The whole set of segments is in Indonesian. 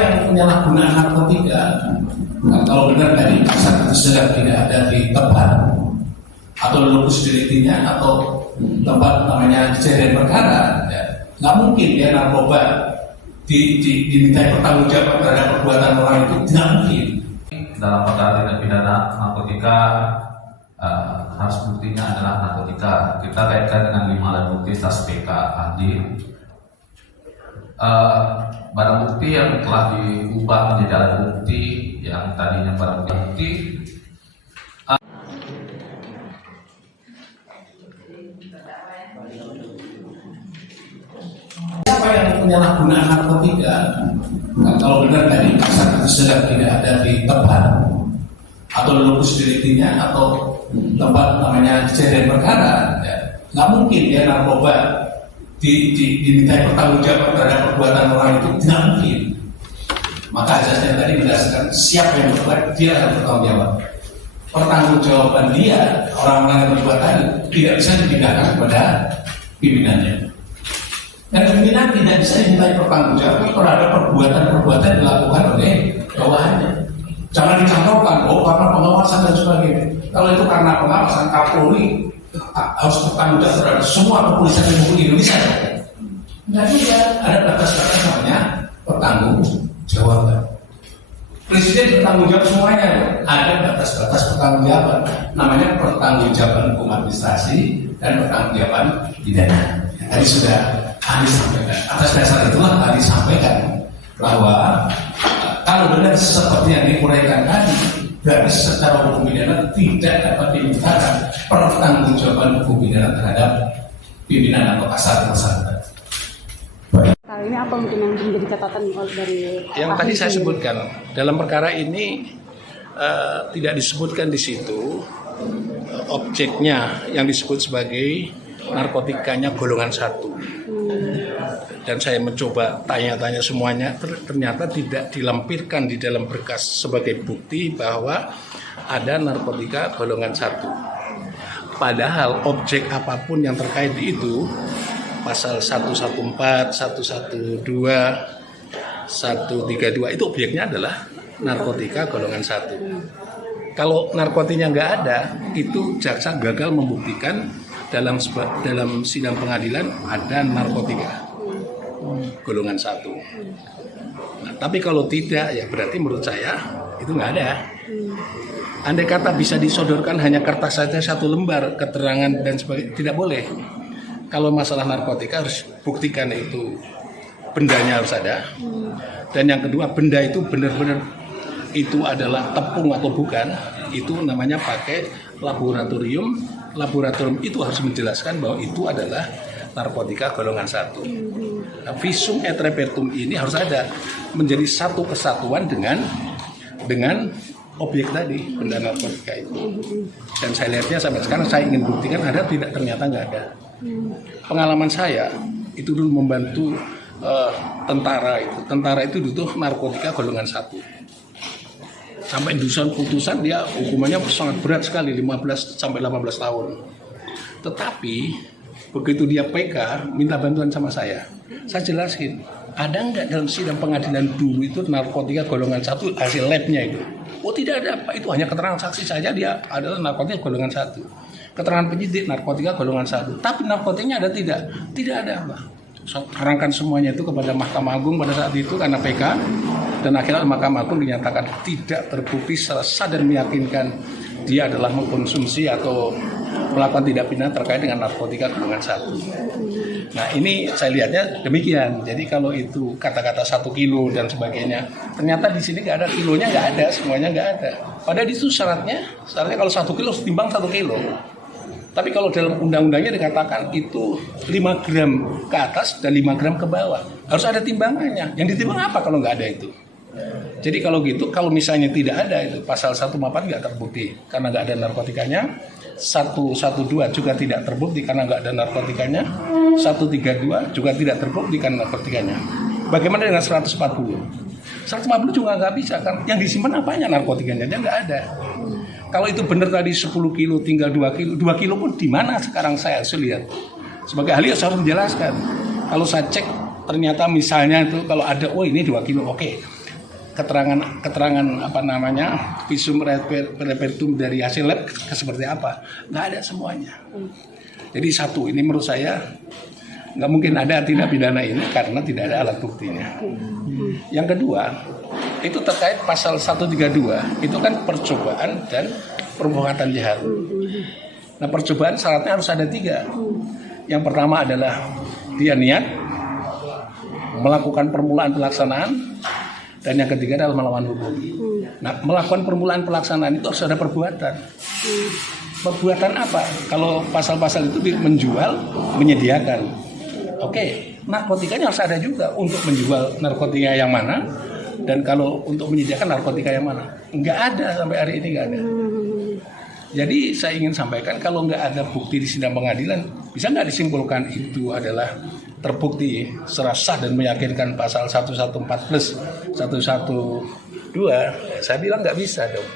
yang penyalahgunaan narkotika, kalau benar dari pasar sedang tidak ada di tempat atau lokus deliktinya atau tempat namanya kejadian perkara, ya, nggak mungkin dia narkoba dimintai pertanggungjawaban terhadap perbuatan orang itu, tidak mungkin. Dalam perkara tindak pidana narkotika harus buktinya adalah narkotika. Kita kaitkan dengan 5 alat bukti tas PK hadir. Barang bukti yang telah diubah menjadi alat bukti yang tadinya barang bukti. Siapa yang penyalahgunaan narkotika, kalau benar dari pasar sedang tidak ada di tempat atau lokus deliktinya atau tempat namanya kejadian perkara, ya, nggak mungkin dia narkoba dimintai pertanggungjawaban terhadap perbuatan orang itu, tidak mungkin. Maka asasnya tadi berdasarkan siapa yang berbuat, dia akan bertanggung jawab. Pertanggungjawaban dia, orang-orang yang berbuat tadi, tidak bisa dipindahkan kepada pimpinannya. Dan pimpinan tidak bisa dimintai pertanggungjawaban terhadap perbuatan-perbuatan yang dilakukan oleh bawahannya. Jangan dicantumkan, karena pengawasan dan sebagainya. Kalau itu karena pengawasan, Kapolri harus bertanggung jawab terhadap semua kepolisian di Indonesia. Tidak juga, ada batas-batas namanya pertanggungjawaban. Presiden bertanggung jawab semuanya, ada batas-batas pertanggungjawaban. Namanya pertanggungjawaban hukum administrasi dan pertanggungjawaban pidana. Tadi sudah kami sampaikan. Atas dasar itulah kami sampaikan bahwa kalau benar seperti yang diuraikan tadi, berarti secara hukum pidana tidak dapat dimintakan pertanggungjawaban hukum pidana terhadap pimpinan atau kasat tersangka. Hal ini apa mungkin yang menjadi catatan dari yang tadi saya sebutkan dalam perkara ini tidak disebutkan di situ objeknya yang disebut sebagai narkotikanya golongan 1. Dan saya mencoba tanya-tanya semuanya, ternyata tidak dilampirkan di dalam berkas sebagai bukti bahwa ada narkotika golongan 1. Padahal objek apapun yang terkait itu, pasal 114, 112, 132 itu objeknya adalah narkotika golongan 1. Kalau narkotiknya nggak ada, itu jaksa gagal membuktikan dalam sidang pengadilan ada narkotika golongan 1. Nah, tapi kalau tidak, ya berarti menurut saya itu nggak ada. Andai kata bisa disodorkan hanya kertas saja 1 lembar, keterangan dan sebagainya, tidak boleh. Kalau masalah narkotika harus buktikan itu bendanya harus ada. Dan yang kedua, benda itu benar-benar itu adalah tepung atau bukan, itu namanya pakai laboratorium. Laboratorium itu harus menjelaskan bahwa itu adalah narkotika golongan 1. Nah, visum et repertum ini harus ada, menjadi satu kesatuan dengan objek tadi, benda narkotika itu. Dan saya lihatnya sampai sekarang saya ingin buktikan ada, tidak, ternyata nggak ada. Pengalaman saya itu dulu membantu tentara itu butuh narkotika golongan 1. Sampai putusan dia hukumannya sangat berat sekali, 15 sampai 18 tahun. Tetapi begitu dia PK minta bantuan sama saya jelasin, ada nggak dalam sidang pengadilan dulu itu narkotika golongan 1 hasil labnya itu? Oh tidak ada, Pak, itu hanya keterangan saksi saja dia adalah narkotika golongan 1. Keterangan penyidik narkotika golongan 1, tapi narkotikanya ada tidak? Tidak ada, Pak. Terangkan semuanya itu kepada Mahkamah Agung pada saat itu karena PK, dan akhirnya Mahkamah Agung dinyatakan tidak terbukti secara sah dan meyakinkan dia adalah mengkonsumsi atau melakukan tindak pidana terkait dengan narkotika golongan 1. Nah ini saya lihatnya demikian. Jadi kalau itu kata-kata 1 kilo dan sebagainya, ternyata di sini nggak ada kilonya, nggak ada, semuanya nggak ada. Padahal itu syaratnya kalau 1 kilo timbang 1 kilo. Tapi kalau dalam undang-undangnya dikatakan itu 5 gram ke atas dan 5 gram ke bawah. Harus ada timbangannya. Yang ditimbang apa kalau nggak ada itu? Jadi kalau gitu, kalau misalnya tidak ada itu, pasal 144 nggak terbukti karena nggak ada narkotikanya. 112 juga tidak terbukti karena nggak ada narkotikanya. 132 juga tidak terbukti karena narkotikanya. Bagaimana dengan 140? 140 juga nggak bisa kan? Yang disimpan apanya narkotikanya? Dia nggak ada. Kalau itu benar tadi 10 kilo tinggal 2 kilo, 2 kilo pun di mana sekarang saya harus lihat. Sebagai ahli saya harus menjelaskan. Kalau saya cek ternyata misalnya itu kalau ada, oh ini 2 kilo, oke. keterangan apa namanya visum repertum dari hasil lab seperti apa, nggak ada semuanya. Jadi satu, ini menurut saya nggak mungkin ada tindak pidana ini karena tidak ada alat buktinya. Yang kedua, itu terkait pasal 132, itu kan percobaan dan perbuatan jahat. Nah, percobaan syaratnya harus ada 3. Yang pertama adalah dia niat melakukan permulaan pelaksanaan, dan yang ketiga adalah melawan hukum. Nah, melakukan permulaan pelaksanaan itu harus ada perbuatan. Perbuatan apa? Kalau pasal-pasal itu menjual, menyediakan. Oke, narkotikanya harus ada juga untuk menjual narkotika yang mana, dan kalau untuk menyediakan narkotika yang mana. Nggak ada sampai hari ini, nggak ada. Jadi saya ingin sampaikan, kalau nggak ada bukti di sidang pengadilan, bisa nggak disimpulkan itu adalah terbukti secara sah dan meyakinkan pasal 114 plus 112? Saya bilang nggak bisa dong.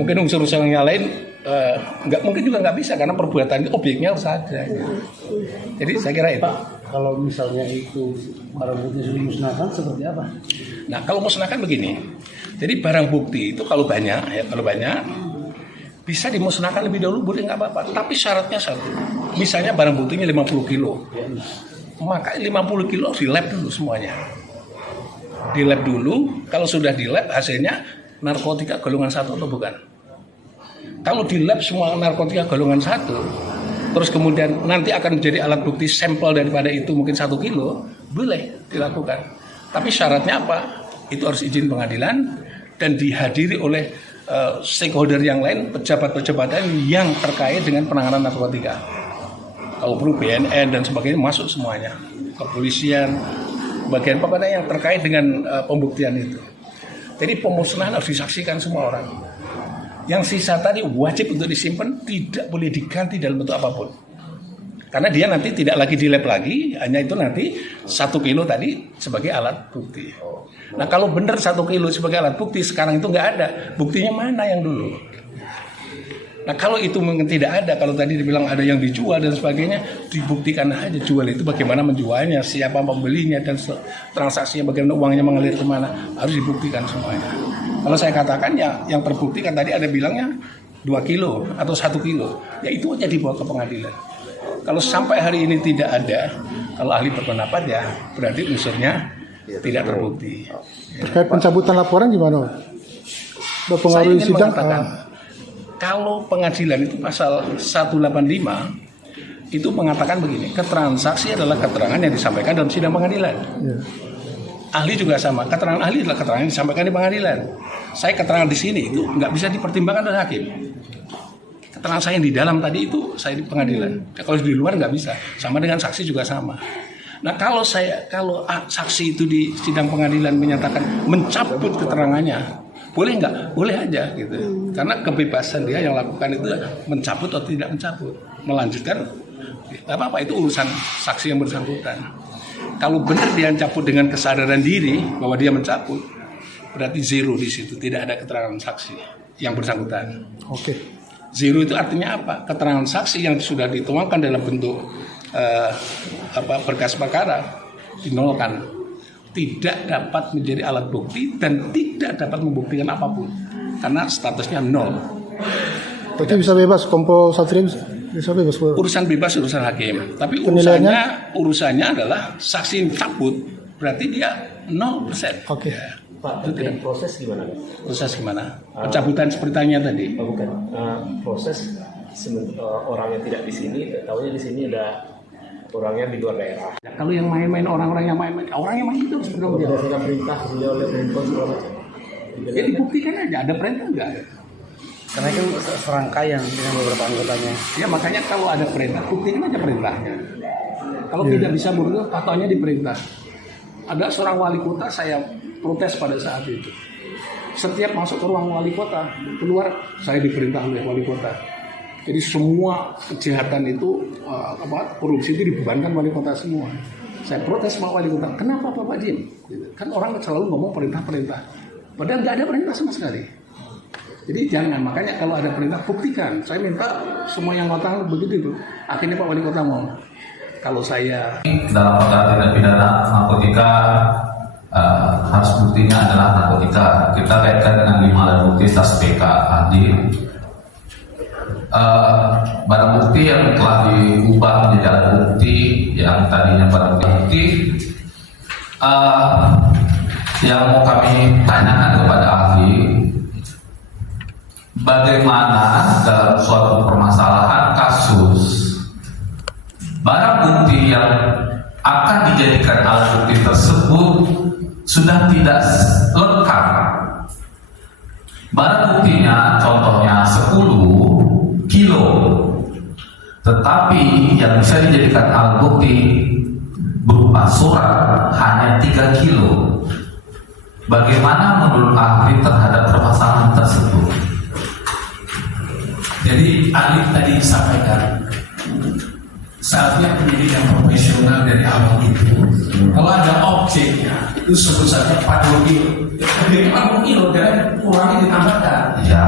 Mungkin unsur-unsur yang lain nggak, mungkin juga nggak bisa karena perbuatan objeknya harus ada. Jadi saya kira itu. Kalau misalnya itu barang bukti sudah dimusnahkan seperti apa? Nah, kalau musnahkan begini. Jadi barang bukti itu kalau banyak bisa dimusnahkan lebih dahulu, boleh nggak apa-apa. Tapi syaratnya satu. Misalnya barang buktinya 50 kilo. Maka 50 kilo di lab dulu semuanya. Di lab dulu, kalau sudah di lab hasilnya narkotika golongan 1 atau bukan. Kalau di lab semua narkotika golongan 1, terus kemudian nanti akan menjadi alat bukti sampel daripada itu mungkin 1 kilo, boleh dilakukan. Tapi syaratnya apa? Itu harus izin pengadilan dan dihadiri oleh stakeholder yang lain, pejabat-pejabat yang terkait dengan penanganan narkotika. Kalau perlu BNN dan sebagainya masuk semuanya, kepolisian, bagian pokoknya yang terkait dengan pembuktian itu. Jadi pemusnahan harus disaksikan semua orang. Yang sisa tadi wajib untuk disimpan, tidak boleh diganti dalam bentuk apapun. Karena dia nanti tidak lagi di lab lagi, hanya itu nanti 1 kilo tadi sebagai alat bukti. Nah, kalau benar 1 kilo sebagai alat bukti, sekarang itu nggak ada, buktinya mana yang dulu? Nah, kalau itu mungkin tidak ada, kalau tadi dibilang ada yang dijual dan sebagainya, dibuktikan aja jual itu bagaimana menjualnya, siapa pembelinya, dan transaksinya, bagaimana uangnya mengalir kemana, harus dibuktikan semuanya. Kalau saya katakan ya, yang terbukti kan tadi ada bilangnya 2 kilo atau 1 kilo, ya itu aja dibawa ke pengadilan. Kalau sampai hari ini tidak ada, kalau ahli berpendapat ya berarti unsurnya tidak terbukti. Terkait pencabutan laporan gimana? Saya Berpengaruhi ingin sidang? mengatakan, kalau pengadilan itu pasal 185 itu mengatakan begini, keterangan saksi adalah keterangan yang disampaikan dalam sidang pengadilan. Ya. Ahli juga sama, keterangan ahli adalah keterangan yang disampaikan di pengadilan. Saya keterangan di sini itu nggak bisa dipertimbangkan oleh hakim. Keterangan saya yang di dalam tadi itu saya di pengadilan. Kalau di luar nggak bisa. Sama dengan saksi juga sama. Nah, kalau saksi itu di sidang pengadilan menyatakan mencabut keterangannya, boleh nggak? Boleh aja gitu. Karena kebebasan dia yang lakukan itu mencabut atau tidak mencabut, melanjutkan. Apa-apa itu urusan saksi yang bersangkutan. Kalau benar dia mencabut dengan kesadaran diri bahwa dia mencabut, berarti zero di situ, tidak ada keterangan saksi yang bersangkutan. Oke. Zero itu artinya apa? Keterangan saksi yang sudah dituangkan dalam bentuk berkas perkara dinolkan, tidak dapat menjadi alat bukti dan tidak dapat membuktikan apapun karena statusnya nol. Berarti bisa bebas, Kompol Satria bisa bebas. Urusan bebas urusan hakim, tapi Penilaiannya? urusannya adalah saksi yang cabut berarti dia 0%. Oke. Pak, terkait proses gimana? Proses gimana? Pencabutan seperti tanya tadi. Oh, bukan. Proses orang yang tidak di sini, tahunya di sini ada orangnya di luar daerah. Kalau yang main-main, orang yang main itu harus bertanggung jawab. Berdasarkan perintah beliau oleh Menko segala macam. Ya dibuktikan aja, ada perintah enggak? Karena itu serangkaian dengan beberapa anggotanya. Ya makanya kalau ada perintah, buktikan aja perintahnya. Kalau tidak bisa buktikan, patokannya di perintah. Ada seorang wali kota, saya protes pada saat itu. Setiap masuk ke ruang wali kota, keluar saya diperintah oleh wali kota. Jadi semua kejahatan itu, korupsi itu dibebankan wali kota semua. Saya protes sama wali kota, kenapa Bapak diem? Kan orang selalu ngomong perintah-perintah. Padahal nggak ada perintah sama sekali. Jadi jangan, makanya kalau ada perintah buktikan. Saya minta semua yang ngotang begitu itu. Akhirnya Pak Wali Kota ngomong, kalau saya dalam perkara tindak pidana narkotika harus buktinya adalah narkotika. Kita kaitkan dengan 5 alat bukti tas PK hadir. Barang bukti yang telah diubah menjadi alat bukti yang tadinya barang bukti, yang mau kami tanyakan kepada ahli, bagaimana dalam suatu permasalahan kasus barang bukti yang akan dijadikan alat bukti tersebut sudah tidak lengkap. Barang buktinya contohnya 10 kilo, tetapi yang bisa dijadikan alat bukti berupa surat hanya 3 kilo. Bagaimana menurut ahli terhadap permasalahan tersebut? Jadi ahli tadi disampaikan, saatnya penyidik yang profesional dari awal itu, kalau ada objeknya itu sebut saja 40 kilo, objeknya 40 kilo dan kurangnya ditambahkan. Ya,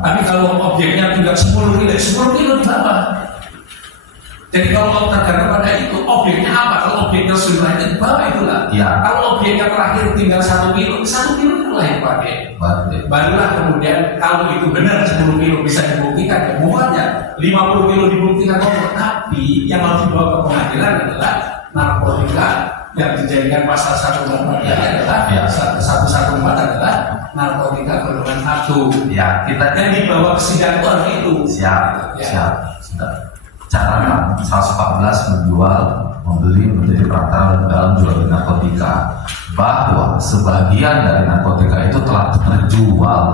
Tapi kalau objeknya tinggal 10 kilo, 10 kilo di bawah. Jadi kalau tergantung pada itu, objeknya apa? Kalau objeknya sudah itu di bawah itulah. Ya. Kalau objeknya terakhir tinggal 1 kilo, 1 kilo itu lah yang pakai. Barulah kemudian kalau itu benar 10 kilo bisa dibuktikan, ya bukannya 50 kilo dibuktikan, tapi yang harus dibawa ke pengadilan adalah narkotika yang dijadikan pasal 143 adalah Ya. 114 adalah narkotika golongan 1. ya kita Dan dibawa ke sidang itu. siap, Ya. siap, sudah. Cara 114 menjual, membeli menjadi perantara dalam jual beli narkotika, bahwa sebagian dari narkotika itu telah terjual,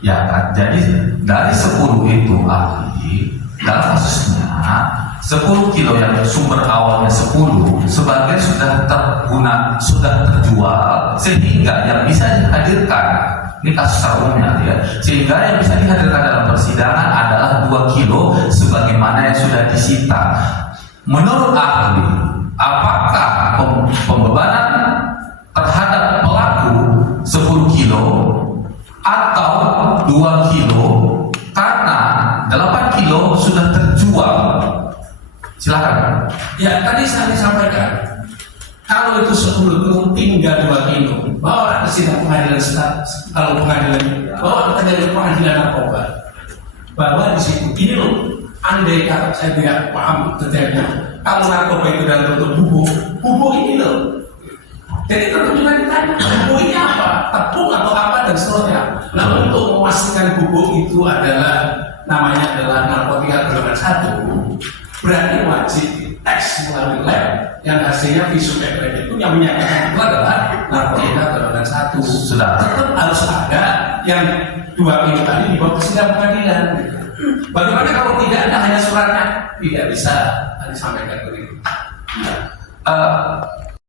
ya kan? Jadi dari 10 itu ahli dalam kasusnya 10 kilo yang sumber awalnya 10, sebagian sudah terguna, sudah terjual, sehingga yang bisa dihadirkan, ini kasus umumnya ya, sehingga yang bisa dihadirkan dalam persidangan adalah 2 kilo sebagaimana yang sudah disita. Menurut ahli, apakah pembebanan terhadap pelaku 10 kilo atau 2 kilo karena 8 kilo sudah terjual? Silakan. Ya tadi saya sampaikan, kalau itu 10 itu tinggal 2 kilo, bawa ke sidang pengadilan kalau pengadilan, bawa ke pengadilan narkoba, bahwa di situ ini loh, andai kata saya tidak paham detailnya, kalau narkoba itu dalam bentuk bubuk ini loh, jadi tentu juga ditanya bubuk ini apa, tepung atau apa dan seterusnya. Nah untuk memastikan bubuk itu adalah namanya adalah narkotika golongan 1, berarti wajib tes melalui lab yang hasilnya visum et rem itu yang menyatakan itu adalah narkotika golongan 1. Sudah. Tetap harus ada yang 2 kilo tadi dibawa ke sidang pengadilan. Bagaimana kalau tidak ada hanya suratnya? Tidak bisa disampaikan begitu.